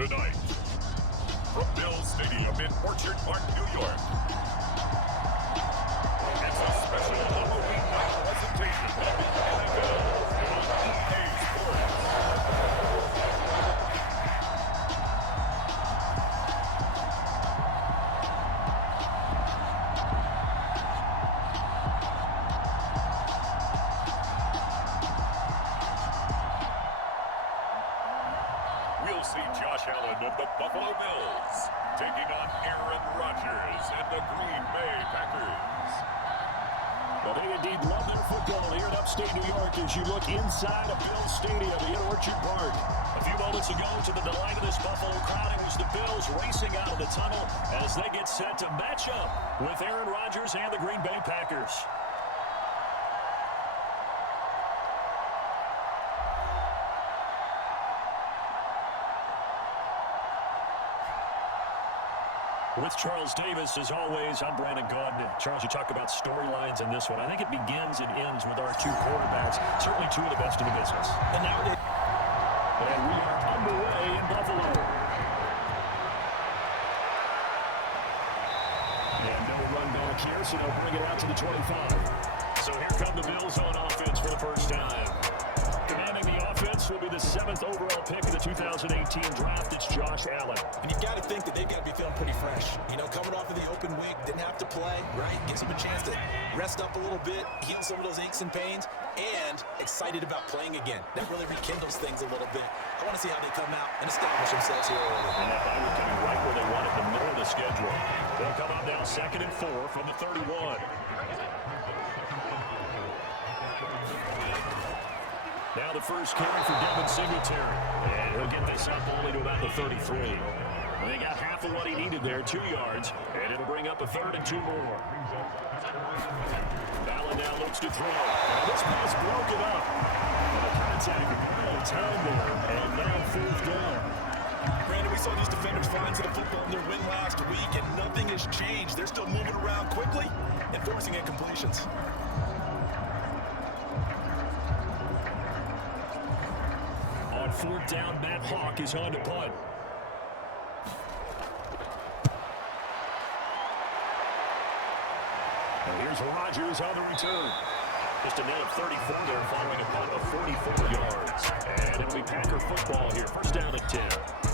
Tonight, from Bills Stadium in Orchard Park, New York, it's a special Halloween night presentation of the NFL on EA Sports. We'll see Josh Allen of the Buffalo Bills taking on Aaron Rodgers and the Green Bay Packers. Well, they indeed love their football here in upstate New York as you look inside of Bills Stadium in Orchard Park. A few moments ago, to the delight of this Buffalo crowd, it was the Bills racing out of the tunnel as they get set to match up with Aaron Rodgers and the Green Bay Packers. With Charles Davis, as always, I'm Brandon Gaudin. Charles, you talk about storylines in this one. I think it begins and ends with our two quarterbacks, certainly two of the best in the business. And now we are underway in Buffalo. And no run back here, so they'll bring it out to the 25. So here come the Bills on offense for the first time. Commanding the offense will be the 7th overall pick of the 2018 draft. It's Josh Allen. And you've got to think that they've got to be feeling pretty fresh. You know, coming off of the open week, didn't have to play, right? Gives them a chance to rest up a little bit, heal some of those aches and pains, and excited about playing again. That really rekindles things a little bit. I want to see how they come out and establish themselves here early. And that bye week coming right where they want it in the middle of the schedule. They'll come up now 2nd and 4 from the 31. Now the first carry for Devin Singletary. And he'll get this up only to about the 33. They got half of what he needed there, 2 yards. And it'll bring up a 3rd and 2 more. Allen now looks to throw. And this pass broken up. Contact all time there. And now 4th down. Brandon, we saw these defenders find to the football in their win last week, and nothing has changed. They're still moving around quickly and forcing incompletions. On 4th down, Matt Hawk is on to punt. And here's Rodgers on the return. Just a net of 34 there following a punt of 44 yards. And it'll be Packer football here. First down at 10.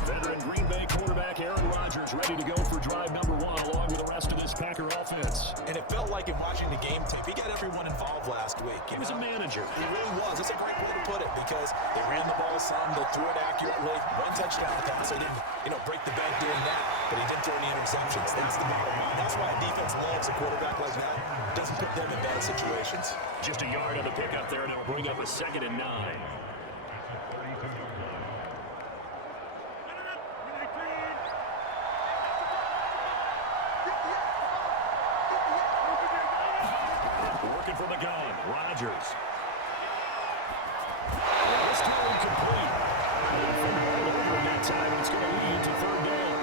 Veteran Green Bay quarterback Aaron Rodgers ready to go for drive number 1 along with the rest of this Packer offense. And it felt like in watching the game tape, he got everyone involved last week. He was a manager. He really was. It's a great way to put it because they ran the ball some, they threw it accurately. 1 touchdown pass. They didn't, break the bank doing that, but he didn't throw any interceptions. That's the bottom line. That's why a defense loves a quarterback like that. Doesn't put them in bad situations. Just a yard on the pickup there, and it'll bring up a 2nd and 9. Working from the gun, Rodgers. This throw incomplete. All over that time, it's going to lead to 3rd down.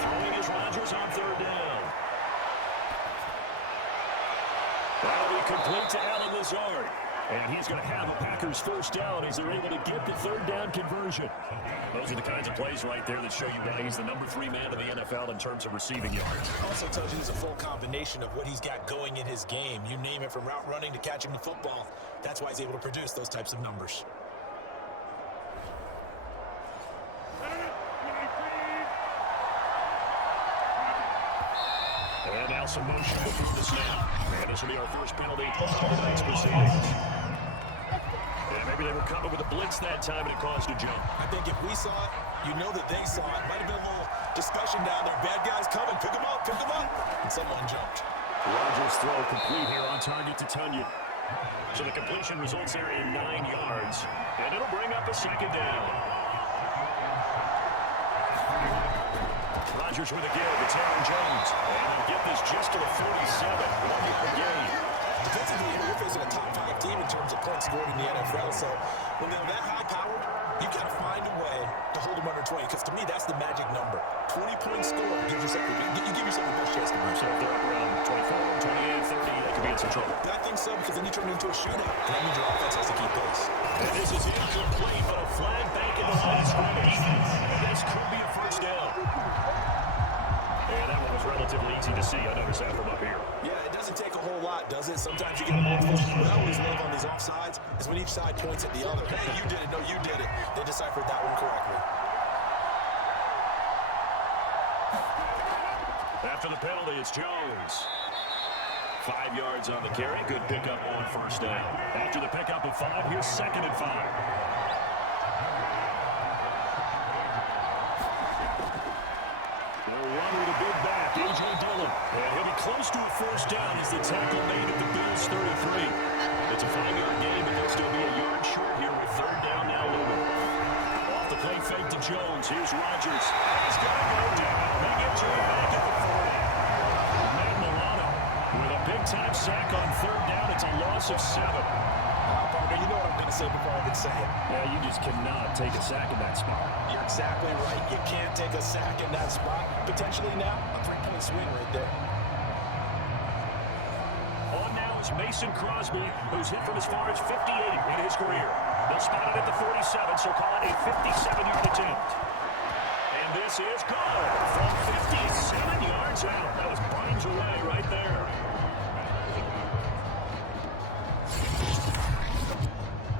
Throwing is Rodgers on 3rd down. That'll be complete to Allen Lazard. And he's going to have a Packers first down as they're able to get the 3rd down conversion. Those are the kinds of plays right there that show you why he's the number 3 man in the NFL in terms of receiving yards. Also tells you he's a full combination of what he's got going in his game. You name it, from route running to catching the football. That's why he's able to produce those types of numbers. And now some motion before the snap. And this will be our first penalty of the night's proceedings. And maybe they were coming with a blitz that time and it caused a jump. I think if we saw it, you know that they saw it. Might have been a little discussion down there. Bad guys coming. Pick them up. Pick them up. And someone jumped. Rodgers' throw complete here on target to Tunyon. So the completion results there in 9 yards. And it'll bring up a 2nd down. Rodgers with a give. It's Aaron Jones. And they'll get this just to the 47. 1-yard gain. Defensively, you're facing a top 5 team in terms of points scored in the NFL. So when they're that high-powered, you've got to find a way to hold them under 20. Because to me, that's the magic number. 20 points scored gives yourself you give yourself the best chance to win. So if they're up around 24, 28, 30, they could be in some trouble. I think so, because then you turn it into a shootout. And that means your offense has to keep pace. And this is incomplete, but a flag when each side points at the other, hey, you did it, no, you did it, they deciphered that one correctly. After the penalty, it's Jones. 5 yards on the carry. Good pickup on first down. After the pickup of 5, here's 2nd and 5. They'll run with a big back, A.J. Dillon. And he'll be close to a first down as the tackle made at the Bills' 33. It's a 5-yard gain, but they'll still be a yard short here with 3rd down now looming. Off the play fake to Jones. Here's Rodgers. He's got to go down. They get to him back at the 40. Matt Milano with a big-time sack on 3rd down. It's a loss of 7. Parker, you know what I'm going to say before I can say it. Yeah, you just cannot take a sack in that spot. You're exactly right. You can't take a sack in that spot. Potentially now, a 3-point swing right there. On now is Mason Crosby, who's hit from as far as 58 in his career. They'll spot it at the 47, so call it a 57-yard attempt. And this is good from 57 yards out. That was brains away right there.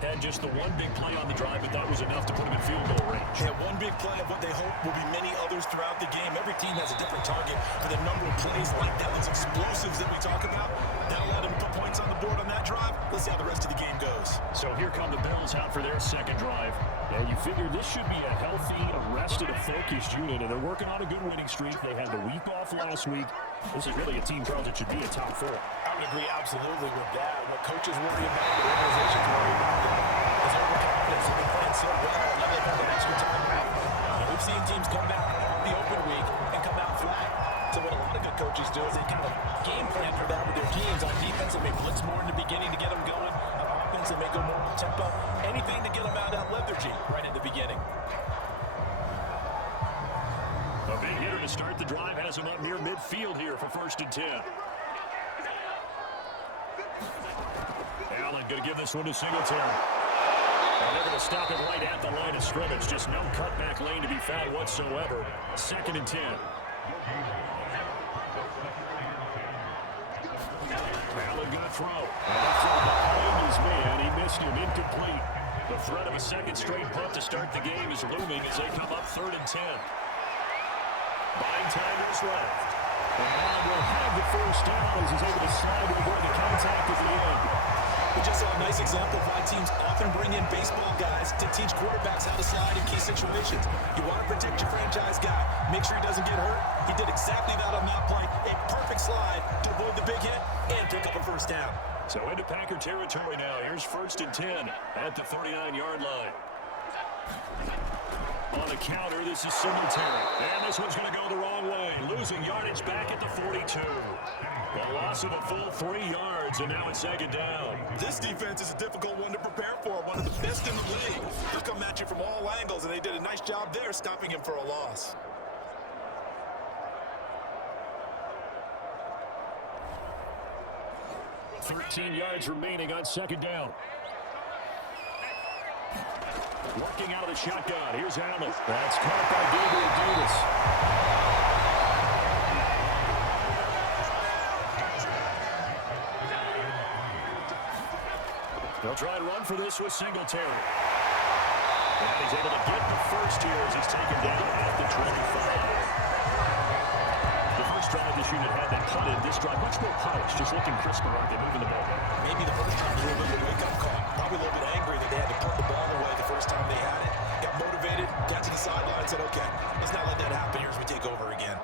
Had just the one big play on the drive, but that was enough to put him in field goal range. Yeah, one big play of what they hope will be many others throughout the game. Every team has a different target for the number of plays like that. Those explosives that we talk about, that'll let them put points on the board on that drive. Let's see how the rest of the game goes. So here come the Bills out for their second drive. And you figure this should be a healthy, rested, focused unit, and they're working on a good winning streak. They had the week off last week. This is really a team, Charles, that should be a top 4. I would agree absolutely with that. What coaches worry about, the organizations worry about, is overconfidence. They've been playing so well, and now they've had an extra time out. We've seen teams come back on the open week and come out flat. So what a lot of good coaches do is they kind of game plan for that with their teams. On defense, they may blitz more in the beginning to get them going. On offense, they may go more on tempo. Anything to get them out of that lethargy right in the beginning. A big hitter to start the drive has him up near midfield here for 1st and 10. Allen going to give this one to Singletary. And they're going to stop it right at the line of scrimmage. Just no cutback lane to be found whatsoever. 2nd and 10. Allen going to throw. Behind his man, he missed him, incomplete. The threat of a second straight punt to start the game is looming as they come up 3rd and 10. Buying time is left. And Allen will have the first down as he's able to slide and avoid the contact at the end. We just saw a nice example of why teams often bring in baseball guys to teach quarterbacks how to slide in key situations. You want to protect your franchise guy. Make sure he doesn't get hurt. He did exactly that on that play. A perfect slide to avoid the big hit and pick up a first down. So into Packer territory now. Here's 1st and 10 at the 39-yard line. On the counter, this is Singletary. And this one's going to go the wrong way. Losing yardage back at the 42. A loss of a full 3 yards, and now it's 2nd down. This defense is a difficult one to prepare for. One of the best in the league. They'll come at you from all angles, and they did a nice job there stopping him for a loss. $13 yards remaining on 2nd down. Working out of the shotgun. Here's Allen. That's caught by Gabriel Davis. They'll try and run for this with Singletary. And he's able to get the first here as he's taken down at the 25. The first drive this unit had that punted. This drive much more polished, just looking crisper, aren't they, moving the ball back. Maybe the first time a little bit of a wake-up call. Probably a little bit angry that they had to punt the ball away the first time they had it. Got motivated, got to the sideline, said, okay, let's not let that happen here as we take over again.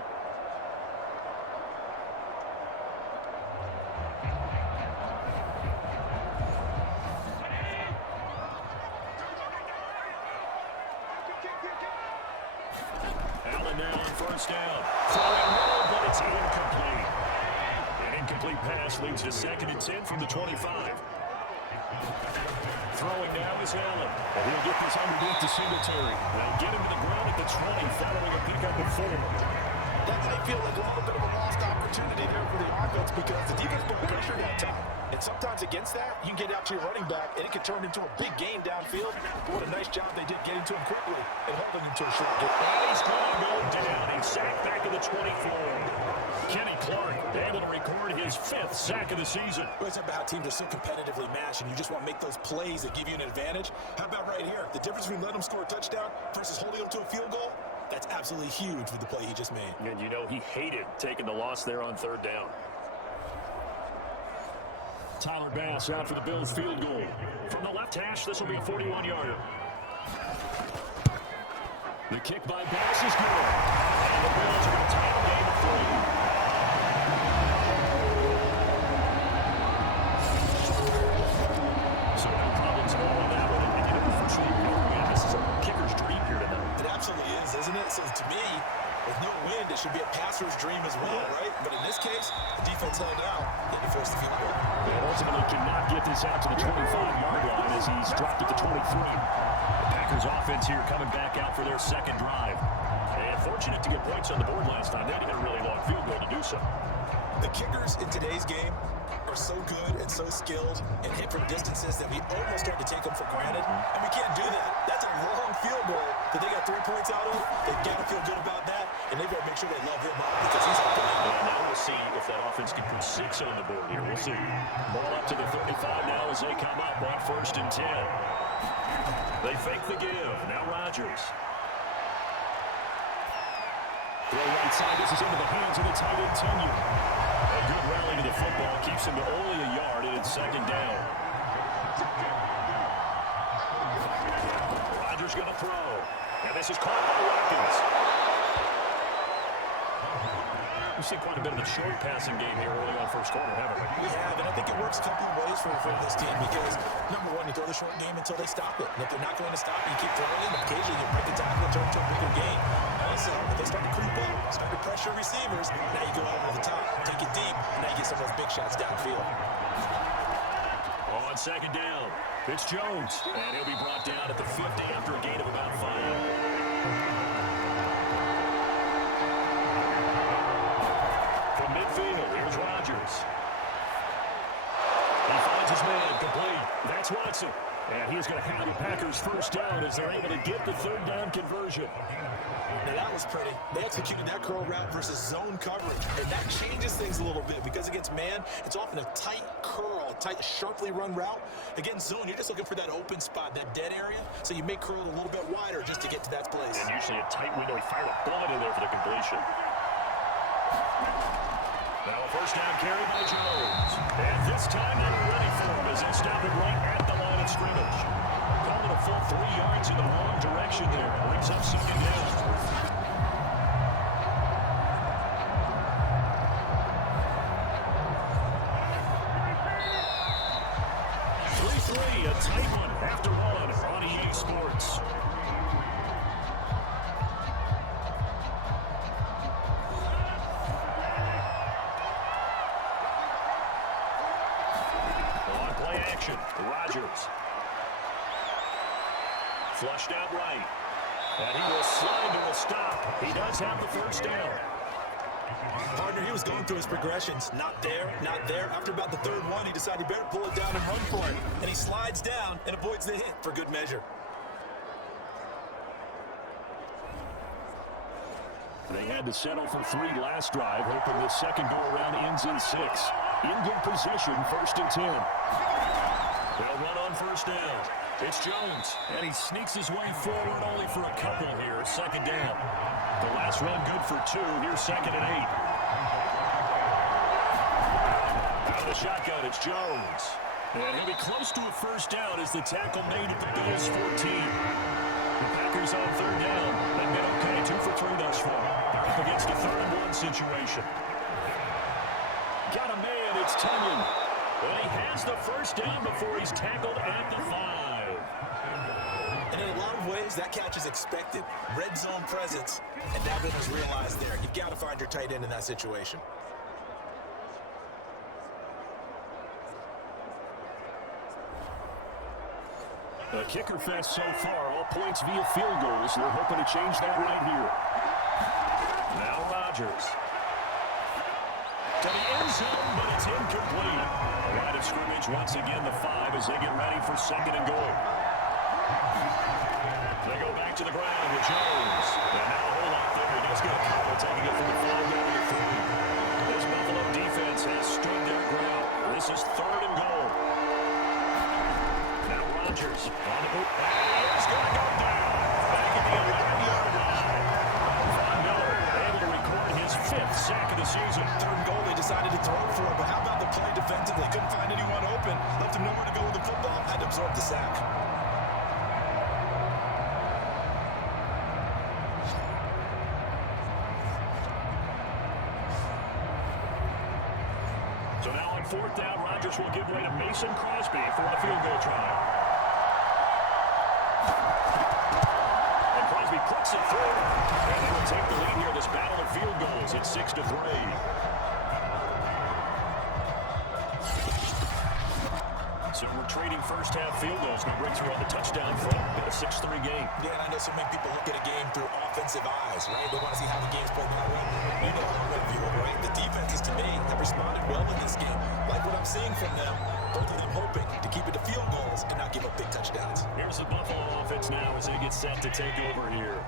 Allen now on first down. Throwing middle, but it's incomplete. An incomplete pass leads to 2nd and 10 from the 25. Throwing now is Allen. And he'll get this underneath to Singletary. And get him to the ground at the 20, following a pickup of 4. That didn't feel like a little bit of a lost opportunity there for the offense because the defense put pressure that time. And sometimes against that, you can get out to your running back, and it can turn into a big gain downfield. What a nice job they did getting to him quickly and holding him to a short gain. And he's going to go down. He's sacked back at the 24. Kenny Clark able to record his 5th sack of the season. Well, it's about how teams are so competitively matched, and you just want to make those plays that give you an advantage. How about right here? The difference between letting them score a touchdown versus holding them to a field goal? That's absolutely huge with the play he just made. And you know he hated taking the loss there on 3rd down. Tyler Bass out for the Bills field goal. From the left hash, this will be a 41-yarder. The kick by Bass is good. And the Bills are going to tie the game at 3. So no problems at all on that one. And you know, for sure, this is a kicker's dream here tonight. It absolutely is, isn't it? So to me, with no wind, it should be a passer's dream as well, right? But in this case, the defense held out, then he forced the field goal. And ultimately cannot get this out to the 25-yard line as he's dropped at the 23. The Packers offense here coming back out for their 2nd drive. And fortunate to get points on the board last time. They had to get a really long field goal to do so. The kickers in today's game are so good and so skilled and hit from distances that we almost start to take them for granted. And we can't do that. That's a long field goal that they got 3 points out of. They've got to feel good about that, and they've got to make sure they love him up because he's a big man. Now we'll see if that offense can put 6 on the board here. We'll see. Ball up to the 35 now as they come up on 1st and 10. They fake the give. Now Rodgers. Throw right side. This is into the hands of the tight end, Tenu. A good rally to the football keeps him to only a yard, and it's 2nd down. Rodgers going to throw. And this is caught by Watkins. We've seen quite a bit of the short passing game here early on 1st quarter, haven't we? We have, and I think it works a couple of ways for this team because, number one, you throw the short game until they stop it. And if they're not going to stop it, you keep throwing it, and occasionally you break the tackle and turn to a bigger game. Also, if they start to creep up, start to pressure receivers, now you go over the top, take it deep, and now you get some of those big shots downfield. On 2nd down, it's Jones, and he'll be brought down at the 50 after a gain of about 5. From midfield, here's Rodgers. He finds his man, complete. That's Watson. And he's going to have the Packers 1st down as they're able to get the 3rd down conversion. Now that was pretty. They executed that curl route versus zone coverage. And that changes things a little bit because against man, it's often a tight curl, tight, sharply run route. Against zone, you're just looking for that open spot, that dead area. So you make curl a little bit wider just to get to that place. And usually a tight window. He fired a bullet in there for the completion. Now a 1st down carry by Jones. And this time they're ready for him as they stop it right at the line of scrimmage. Calling a full 3 yards in the wrong direction there. Brings up 2nd down. 3-3, a tight one after one on EA Sports. On play action, Rodgers. Flushed out right. And he will slide to a stop. He does have the 1st down. Partner, he was going through his progressions. Not there, not there. After about the 3rd one, he decided he better pull it down and run for it. And he slides down and avoids the hit for good measure. They had to settle for 3 last drive, hoping the 2nd go-around ends in 6. In good position, 1st and 10. They'll run on 1st down. It's Jones, and he sneaks his way forward only for a couple here, 2nd down. The last run good for 2. Here's 2nd and 8. Out of the shotgun, it's Jones. And he'll be close to a 1st down as the tackle made at the Bills 14. The Packers on 3rd down. They've been okay, 2 for 3 thus far. Up against a 3rd and 1 situation. Got a man, it's Tenu. And he has the 1st down before he's tackled at the 5. And in a lot of ways, that catch is expected. Red zone presence. And Davin has realized there, you've got to find your tight end in that situation. A kicker fest so far, all points via field goals. They're hoping to change that right here. Now Rodgers. To the end zone, but it's incomplete. Line of scrimmage once again, the 5 as they get ready for second and goal. They go back to the ground with Jones. And now a whole lot there. He does get a couple, taking it from the 5 down to the 3. This Buffalo defense has stood their ground. This is third and goal. Now Rodgers on the boot. And he's going to go down. Back at the 11-yard line. Von Miller able to record his 5th sack of the season. Third and goal, they decided to throw for it, but how about the play defensively? Couldn't find anyone open. Left him nowhere to go with the football. Had to absorb the sack. So now on 4th down, Rodgers will give way to Mason Crosby for a field goal try. And Crosby puts it through. And they will take the lead here. This battle of field goals at 6-3. So we're trading first half field goals. Now breakthrough on the touchdown front. Got a 6-3 game. Yeah, and I know so many people look at a game through offensive eyes, right? They want to see how the game's played that way. You know how I view it, right? The defenses, to me, have responded well in this game. Like what I'm seeing from them, both of them hoping to keep it to field goals and not give up big touchdowns. Here's the Buffalo offense now as they get set to take over here.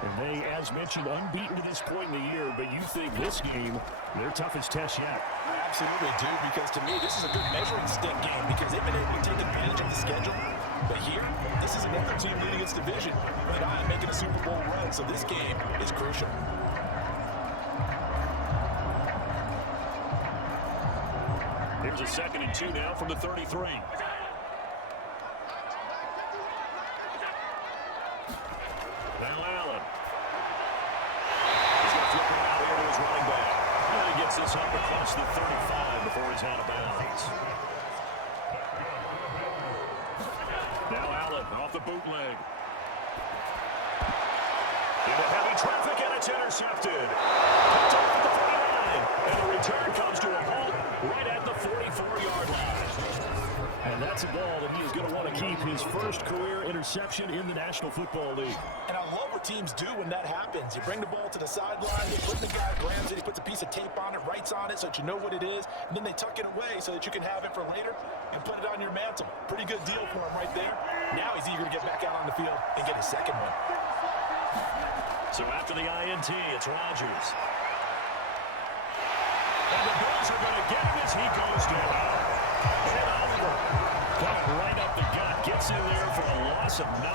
And they, as mentioned, unbeaten to this point in the year, but you think this game, their toughest test yet. I absolutely do, because to me, this is a good measuring stick game because they've been able to take advantage of the schedule. But here, this is another team leading its division and I'm making a Super Bowl run, so this game is crucial. Here's a 2nd and 2 now from the 33. Now Allen. He's going to flip it out here to his running back. And he gets this up across the 35 before he's out of bounds. Now Allen off the bootleg. Into heavy traffic, and it's intercepted. Picked off at the 49. And the return comes to a halt right at the 44-yard line. And that's a ball that he is going to want to keep, his first career interception in the National Football League. And I love what teams do when that happens. You bring the ball to the sideline, they put the guy, grabs it, he puts a piece of tape on it, writes on it so that you know what it is, and then they tuck it away so that you can have it for later and put it on your mantle. Pretty good deal for him right there. Now he's eager to get back out on the field and get his second one. So after the INT, it's Rodgers. And the Bills are going to get him as he goes down. And Oliver got right up the gut, gets in there for a loss of 9.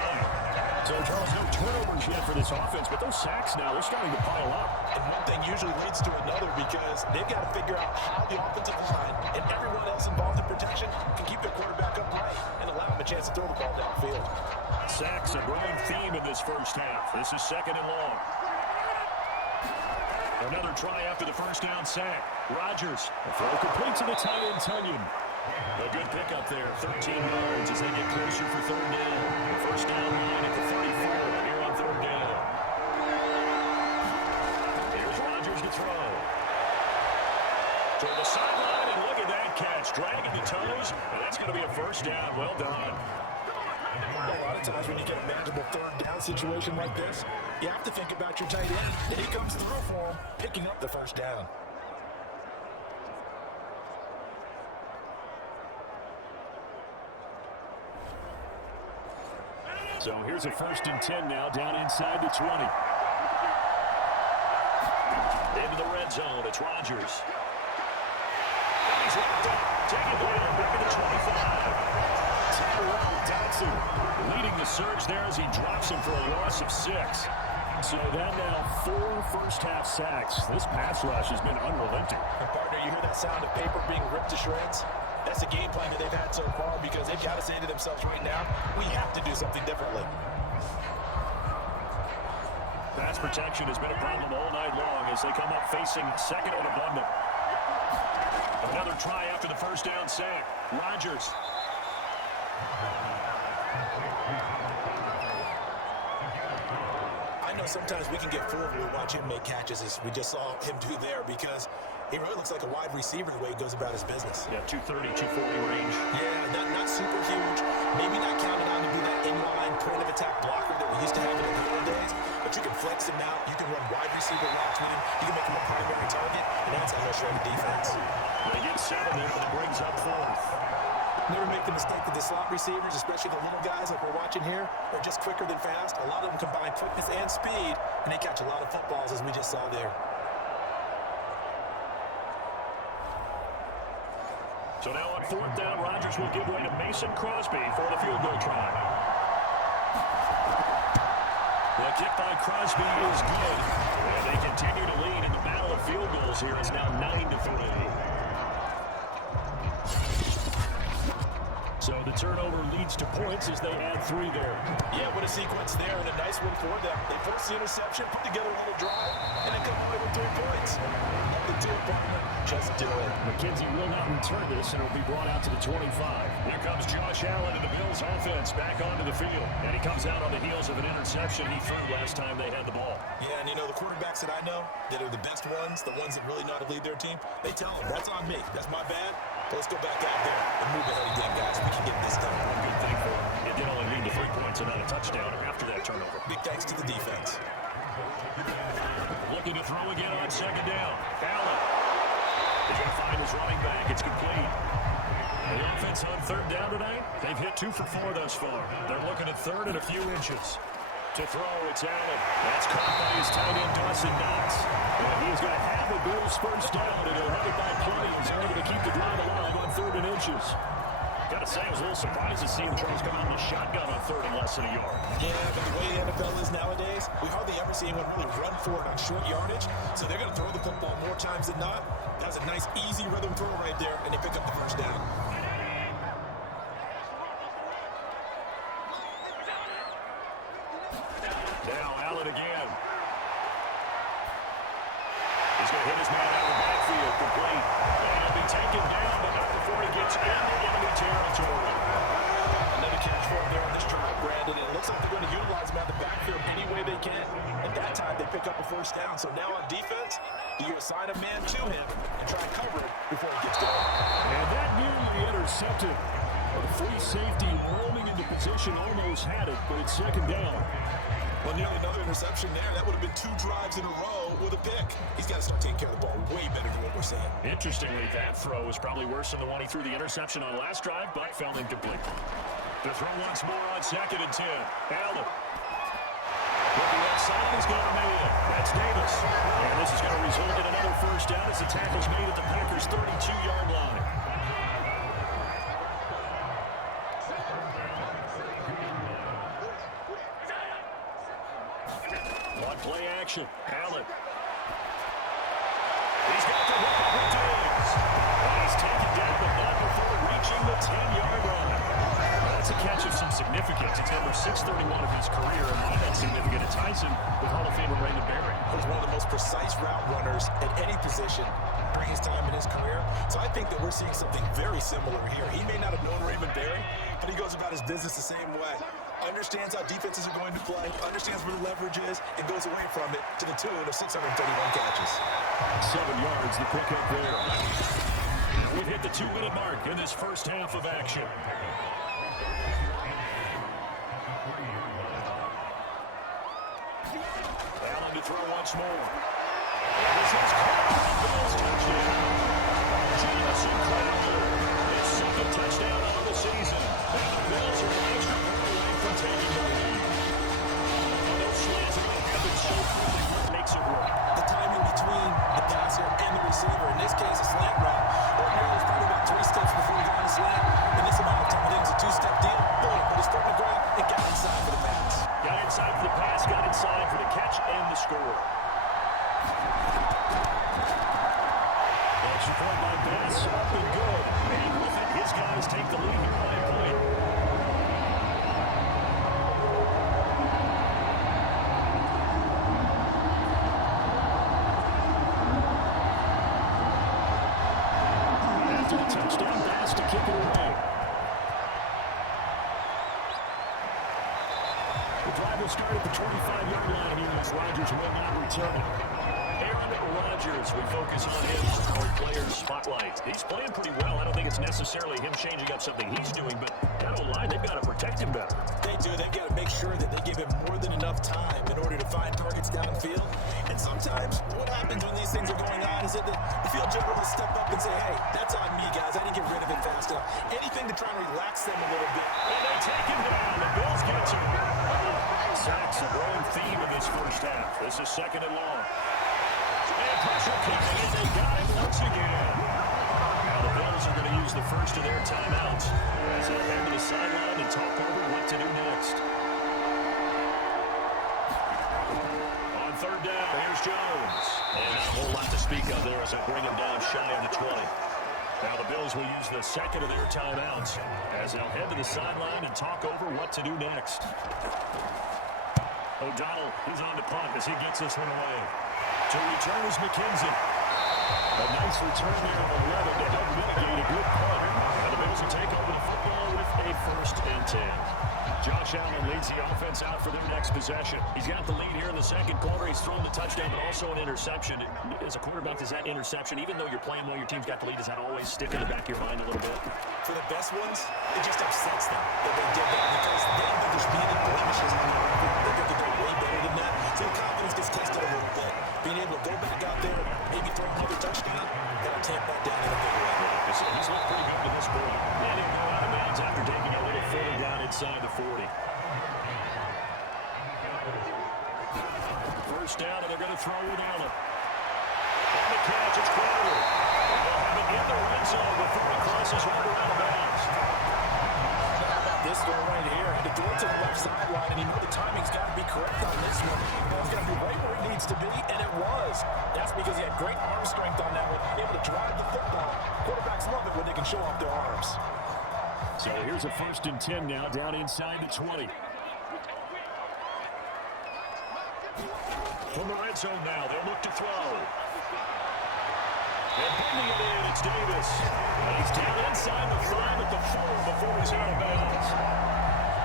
So, Charles, no turnovers yet for this offense, but those sacks now, they're starting to pile up. And one thing usually leads to another because they've got to figure out how the offensive line and everyone else involved in protection can keep their quarterback upright and allow him a chance to throw the ball downfield. Sacks a growing theme in this first half. This is 2nd and long. Another try after the first down sack. Rodgers, a throw complete to the tight end, Tunyon. A good pickup there, 13 yards as they get closer for 3rd down. First down line at the 34 here on 3rd down. Here's Rodgers to throw. Toward the sideline, and look at that catch. Dragging the toes, and that's going to be a first down. Well done. A lot of times when you get a manageable 3rd down situation like this, you have to think about your tight end, and he comes through for him, picking up the first down. So here's a 1st and 10 now, down inside the 20. Into the red zone, it's Rodgers. And he's locked up, taking the lead back at the 25. Tyrell Dodson leading the surge there as he drops him for a loss of 6. So that now 4 first-half sacks. This pass rush has been unrelenting. And partner, you hear that sound of paper being ripped to shreds? That's the game plan that they've had so far because they've got to say to themselves right now, we have to do something differently. Pass protection has been a problem all night long as they come up facing 2nd and abundant. Another try after the first down sack. Rodgers. I know sometimes we can get fooled when we watch him make catches as we just saw him do there because he really looks like a wide receiver the way he goes about his business. Yeah, 230, 240 range. Yeah, not super huge. Maybe not counted on to be that inline point of attack blocker that we used to have in the old days, but you can flex him out. You can run wide receiver routes with him. You can make him a primary target, and that's how they'll show the defense. They get 7 there, but it brings up 4th. Never make the mistake that the slot receivers, especially the little guys like we're watching here, are just quicker than fast. A lot of them combine quickness and speed, and they catch a lot of footballs, as we just saw there. So now on 4th down, Rodgers will give way to Mason Crosby for the field goal try. The kick by Crosby is good. And they continue to lead in the battle of field goals here. It's now 9-3. So the turnover leads to points as they add 3 there. Yeah, what a sequence there, and a nice one for them. They forced the interception, put together a little drive, and they come away with 3 points. The two partner just do it. McKenzie will not return this, and it'll be brought out to the 25. Here comes Josh Allen and the Bills offense back onto the field. And he comes out on the heels of an interception he threw last time they had the ball. Yeah, and you know, the quarterbacks that I know that are the best ones, the ones that really know how to lead their team, they tell them, that's on me. That's my bad. But let's go back out there and move ahead again, guys. We can get this done. One good thing for him. It did only lead to 3 points and not a touchdown after that turnover. Big thanks to the defense. Looking to throw again on 2nd down. Allen. He's going to find his running back. It's complete. The offense on 3rd down tonight, they've hit 2 for 4 thus far. They're looking at 3rd and a few inches. To throw, it's Allen. That's caught by his tight end, Dawson Knox. And he's going to have the Bills first down, and he'll run it by play. He's able to keep the drive alive on 3rd and inches. Got to say, I was a little surprised to see the Chargers come out in the shotgun on 3rd and less than a yard. Yeah, but the way the NFL is nowadays, we hardly ever see anyone really run for it on short yardage. So they're going to throw the football more times than not. That was a nice, easy rhythm throw right there, and they pick up the first down. Now Allen again. He's going to hit his man out of the backfield, complete. And he'll be taken down, but not before he gets into enemy territory. Another catch for him there on this drive, Brandon. And it looks like they're going to utilize him out of the backfield any way they can. At that time, they pick up a first down. So now on defense, you assign a man to him and try to cover it before he gets down. And that nearly intercepted. A free safety roaming into position, almost had it, but it's 2nd down. Well, nearly another interception there. That would have been 2 drives in a row with a pick. He's got to start taking care of the ball way better than what we're seeing. Interestingly, that throw was probably worse than the one he threw the interception on last drive, but fell incomplete. The throw once more on 2nd and 10. Allen. Looking outside, he's going to make it. That's Davis. And this is going to result in another first down as the tackle's made at the Packers' 32-yard line. Play action. Allen. He's got the ball for Diggs. And he's taken down, but not before reaching the 10-yard line. That's a catch of some significance. It's number 631 of his career, and why that's significant, it ties him with Hall of Famer Raymond Berry. He's one of the most precise route runners at any position during his time in his career. So I think that we're seeing something very similar here. He may not have known Raymond Berry, but he goes about his business the same way. Understands how defenses are going to play, understands where the leverage is, and goes away from it to the tune of 631 catches. 7 yards, the pickup there. We've hit the 2-minute mark in this first half of action. Allen to throw once more. This is Crowder, Bills touchdown. Jamison Crowder, his 2nd touchdown of the season. And the Bills are an extra point away from taking the lead. Those slants are going to happen so quickly, what makes it work? The timing between the passer and the receiver, in this case, a slant route. Ordinarily, it's probably about 3 steps before you go on the slant. In this amount of time, it's a 2-step deal. Boom, put his foot on the ground and got inside for the pass. Got inside for the pass, got inside for the catch and the score. Extra point by Bass, up and good. And with it, his guys take the lead here by a point. After the touchdown, Bass to kick it away. The drive will start at the 25-yard line here as Rodgers will not return. Aaron Rodgers, we focus on him, our players spotlight. He's playing pretty well. I don't think it's necessarily him changing up something he's doing, but that O-line, they've got to protect him better. They do. They've got to make sure that they give him more than enough time in order to find targets downfield. And sometimes what happens when these things are going on is that the field general will step up and say, hey, that's on me, guys. I didn't get rid of it fast enough. Anything to try and relax them a little bit. And they take him down. The Bills get him. Sacks a growing theme of this first half. This is second and long. And pressure coming, and they got it once again. Now the Bills are going to use the first of their timeouts as they head to the sideline and talk over what to do next. On third down, here's Jones. And not a whole lot to speak of there as they bring him down shy of the 20. Now the Bills will use the second of their timeouts as they'll head to the sideline and talk over what to do next. O'Donnell is on the punt as he gets this one away. To return is McKenzie. A nice return there of 11 to help mitigate a good punt. And the Bills will take over the football with a 1st and 10. Josh Allen leads the offense out for their next possession. He's got the lead here in the second quarter. He's thrown the touchdown, but also an interception. As a quarterback, is that interception, even though you're playing well, your team's got the lead, does that always stick in the back of your mind a little bit? For the best ones, it just upsets them that they did that because then there's being blemishes on their record. They're going to do way better than that. So confidence gets tested a little bit. Being able to go back out there, maybe throw another touchdown, got to tamp that down in a big way. He's looked pretty good to this point. And he'll go out of bounds after taking a little further down inside the 40. First down, and they're going to throw with Allen. On the catch, it's Crowder. They'll have it in the red zone before he crosses right around the bounds. This one right here, and to throw to the left sideline, and you know the timing's got to be correct on this one. It's got to be right where it needs to be, and it was. That's because he had great arm strength on that one, able to drive the football. Quarterbacks love it when they can show off their arms. So here's a 1st and 10 now, down inside the 20. From the red zone now, they'll look to throw. And bending it in, it's Davis. And he's down inside the 5 at the 4 before he's out of bounds.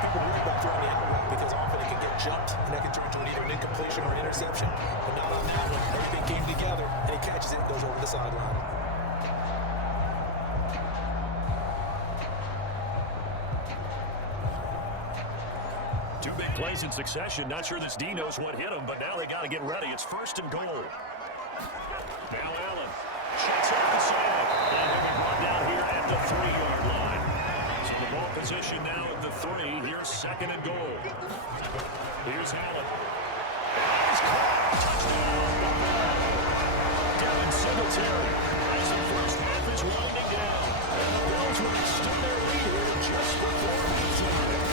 People worry about throwing the end route because often it can get jumped, and that can turn into either an incompletion or an interception. But not on that one. Everything came together, and he catches it and goes over the sideline. Two big plays in succession. Not sure this D knows what hit him, but now they got to get ready. It's 1st and goal. Now Allen shuts off the side. And they'll be brought down here at the 3-yard line. So the ball position now at the 3. Here's 2nd and goal. Here's Allen. And he's caught. Touchdown. Devin Singletary. As the first half is winding down. And the Bills will extend their lead here just before halftime.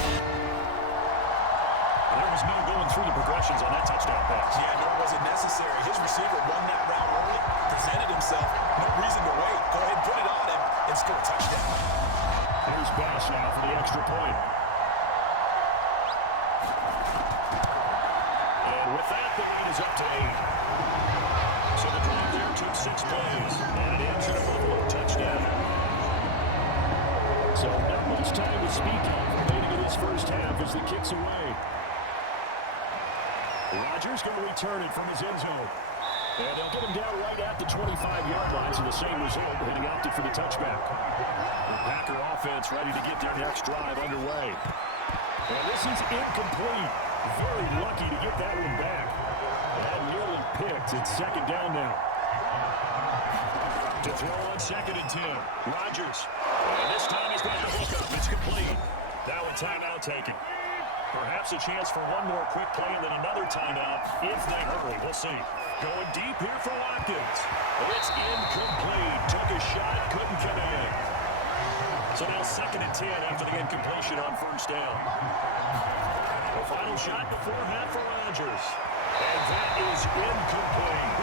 There was no going through the progressions on that touchdown pass. Yeah, nor was it necessary. His receiver won that route early, presented himself. No reason to wait. Go ahead and put it on him and score a touchdown. Here's Bass now for the extra point. And with that, the lead is up to 8. So the drive there took 6 plays. And it ends in a Buffalo touchdown. So not much time to speak of remaining in this first half as the kick's away. Rodgers going to return it from his end zone. And they'll get him down right at the 25-yard line, so the same result, heading out for the touchback. The Packer offense ready to get their next drive underway. And this is incomplete. Very lucky to get that one back. And nearly picked. It's 2nd down now. To throw on 2nd and 10. Rodgers. And this time he's got the hook up. It's complete. That one timeout taken. Perhaps a chance for one more quick play and then another timeout if they hurry. We'll see. Going deep here for Watkins. It's incomplete. Took a shot, couldn't connect. So now 2nd and 10 after the incompletion on 1st down. The final shot before half for Rodgers. And that is incomplete.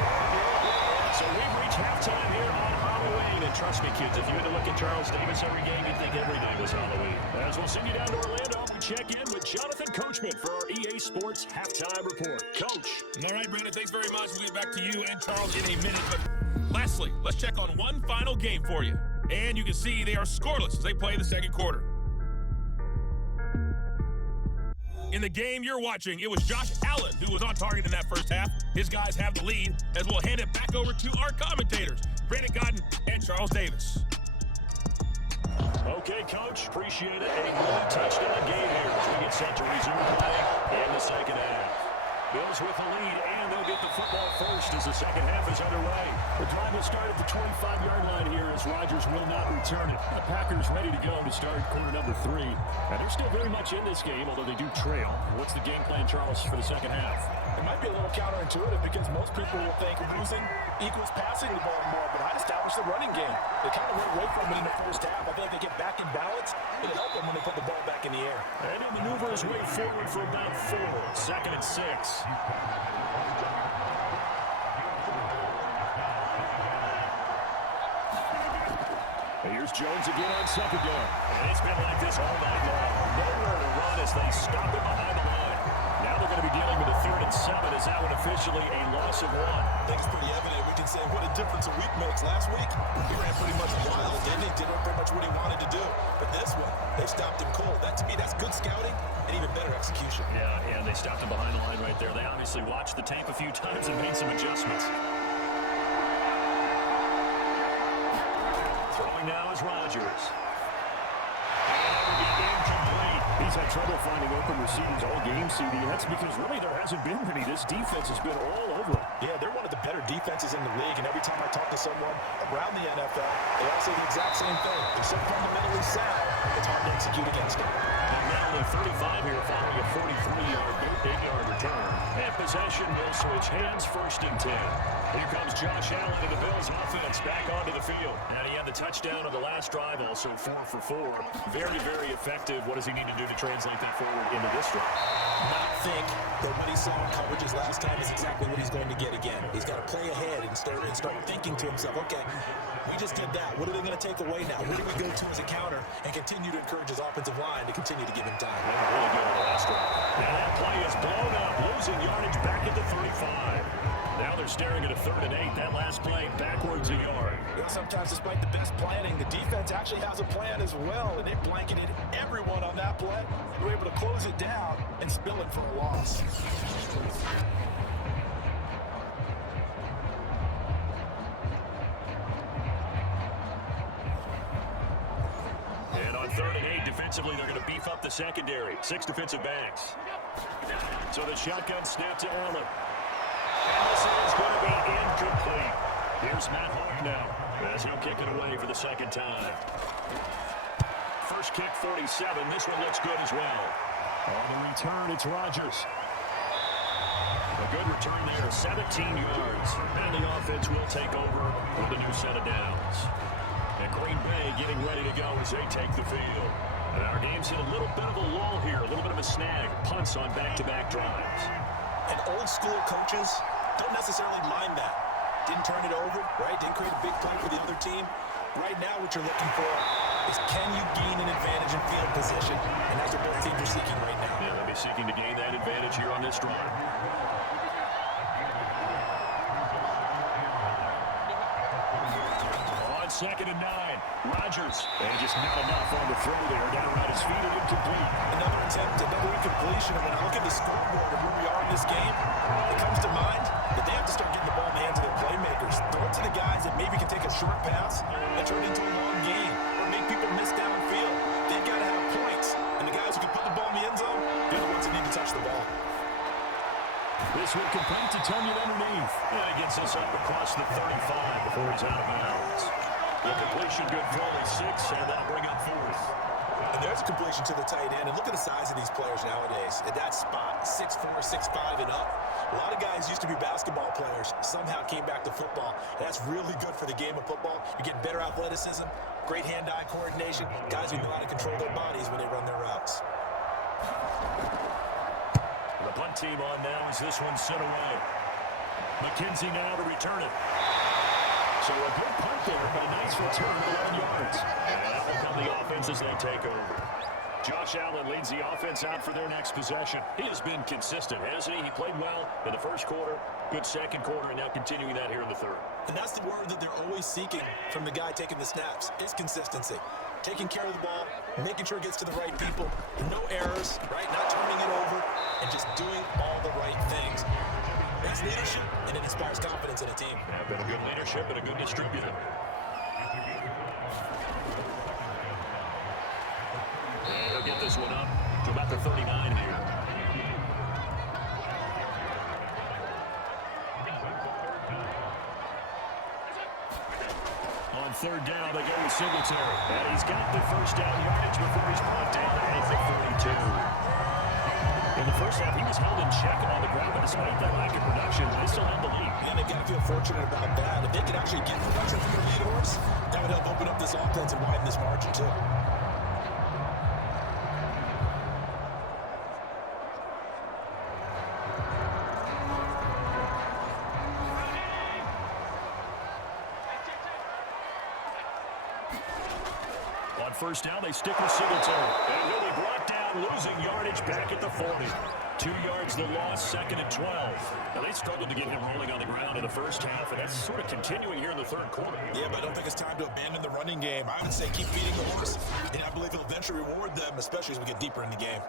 So we've reached halftime here on Halloween. And trust me, kids, if you had to look at Charles Davis every game, you'd think every day was Halloween. As we'll send you down to Orlando, we check in with Jonathan Coachman for our EA Sports Halftime Report. Coach. All right, Brandon, thanks very much. We'll get back to you and Charles in a minute. But lastly, let's check on one final game for you. And you can see they are scoreless as they play the second quarter. In the game you're watching, it was Josh Allen who was on target in that first half. His guys have the lead as we'll hand it back over to our commentators, Brandon Godden and Charles Davis. Okay. Okay, Coach. Appreciate it. A really touchdown game here as we get set to resume play in the second half. Bills with the lead, and they'll get the football first as the second half is underway. The drive will start at the 25-yard line here as Rodgers will not return it. The Packers ready to go to start quarter number 3. And they're still very much in this game, although they do trail. What's the game plan, Charles, for the second half? It might be a little counterintuitive because most people will think losing equals passing the ball more, but I established the running game. They kind of went away from it in the first half. I feel like they get back in balance. It'll help them when they put the ball back in the air. And he'll maneuver his way forward for about 4. Second and 6. Here's Jones again on second down. And it's been like this all night long. Nowhere to run as they stop him behind the line. Now they're going to be dealing with a 3rd and 7 as that one officially a loss of 1. I think it's pretty evident. We can say what a difference a week makes. Last week, he ran pretty much wild, didn't he? Did pretty much what he wanted to do. But this one, they stopped him cold. That, to me, that's good scouting and even better execution. Yeah, and they stopped him behind the line right there. They obviously watched the tape a few times and made some adjustments. Throwing now is Rodgers. He's had trouble finding open receivers all game, CD. That's because really there hasn't been many. This defense has been all over. Yeah, they're one of the better defenses in the league, and every time I talk to someone around the NFL, they all say the exact same thing. They're so fundamentally sound, it's hard to execute against them. And now with 35 here following a 43-yard, 8-yard return. And possession will switch hands, 1st and 10. Here comes Josh Allen and the Bills offense back onto the field. And he had the touchdown on the last drive, also 4 for 4. Very, very effective. What does he need to do to translate that forward into this drive? Not think that what he saw in coverages last time is exactly what he's going to get again. He's got to play ahead and start thinking to himself, okay, we just did that. What are they going to take away now? Where do we go to as a counter and continue to encourage his offensive line to continue to give him time? Really good on the last drive. Now that play is blown up, losing yardage back at the 35. Now they're staring at a 3rd and 8. That last play backwards a yard. You know, sometimes despite the best planning, the defense actually has a plan as well, and they blanketed everyone on that play. They were able to close it down and spill it for a loss. And on 3rd and 8, defensively, they're going to beef up the secondary. 6 defensive backs. So the shotgun snap to Allen. And this is going to be incomplete. Here's Matt Hart now as he'll kick it away for the second time. First kick, 47. This one looks good as well. On the return, it's Rodgers. A good return there, 17 yards. And the offense will take over with a new set of downs. And Green Bay getting ready to go as they take the field. And our game's hit a little bit of a lull here, a little bit of a snag. Punts on back-to-back drives. And old school coaches don't necessarily mind that. Didn't turn it over, right? Didn't create a big play for the other team. Right now what you're looking for is can you gain an advantage in field position? And that's what both teams are seeking right now. Yeah, they'll be seeking to gain that advantage here on this drive. On 2nd and 9, Rodgers. And just not enough on the throw there. Down at his feet and incomplete. Another attempt, another incompletion. And when I look at the scoreboard of where we are in this game, it comes to mind that they have to start getting the ball in the hands of their playmakers. Throw it to the guys that maybe can take a short pass and turn it into a long game or make people miss downfield. They've got to have points. And the guys who can put the ball in the end zone, they're the ones that need to touch the ball. This one complete to Tunyon underneath. And it gets us up across the 35 before he's out of bounds. The completion good for only 6, and that'll bring up 4th. And there's a completion to the tight end. And look at the size of these players nowadays. At that spot, 6'4", 6'5", and up. A lot of guys used to be basketball players, somehow came back to football. And that's really good for the game of football. You're getting better athleticism, great hand-eye coordination, guys who know how to control their bodies when they run their routes. The punt team on now as this one's sent away. McKenzie now to return it. So a good punt there, but a nice return, 11 yards. And that will come the offense as they take over. Josh Allen leads the offense out for their next possession. He has been consistent, hasn't he? He played well in the first quarter, good second quarter, and now continuing that here in the third. And that's the word that they're always seeking from the guy taking the snaps, is consistency. Taking care of the ball, making sure it gets to the right people, no errors, right? Not turning it over, and just doing all the right things. That's leadership, and it inspires confidence in a team. Yeah, been a good leadership and a good distributor. this one up to about the 39 here. On third down, they go with Singletary. And he's got the first down yardage before he's brought down at the 42. In the first half, he was held in check on the ground, but despite that lack of production, they still have the lead. And they got to feel fortunate about that. If they could actually get production from their leaders, that would help open up this offense and widen this margin, too. On first down, they stick with Singletary. And he'll be brought down, losing yardage back at the 40. 2 yards the loss, second and 12. Now, they struggled to get him rolling on the ground in the first half, and that's sort of continuing here in the third quarter. Yeah, but I don't think it's time to abandon the running game. I would say keep feeding the horse, and I believe it'll eventually reward them, especially as we get deeper in the game.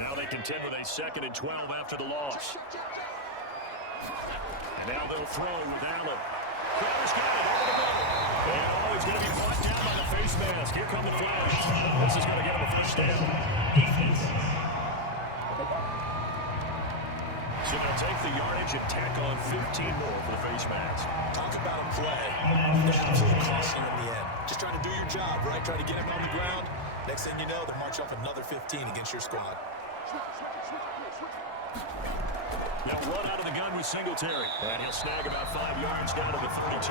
Now they contend with a second and 12 after the loss. And now they'll throw with Allen. Crowder's got it over the middle. And he's going to be brought down by the face mask. Here come the flags. This is going to get him a first down. So they'll take the yardage and tack on 15 more for the face mask. Talk about a play. The absolute caution in the end. Just trying to do your job, right? Trying to get him on the ground. Next thing you know, they'll march off another 15 against your squad. They'll run out of the gun with Singletary. And he'll snag about 5 yards down to the 32.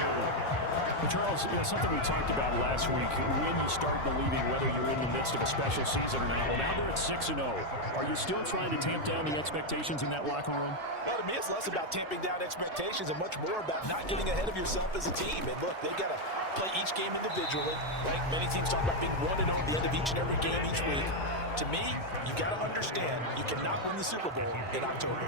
But Charles, something we talked about last week, when you start believing whether you're in the midst of a special season or not. Now they're at 6-0. Are you still trying to tamp down the expectations in that locker room? Well, to me, it's less about tamping down expectations and much more about not getting ahead of yourself as a team. And look, they got to play each game individually. Right? Many teams talk about being 1-0 at the end of each and every game each week. To me, you got to understand you cannot win the Super Bowl in October.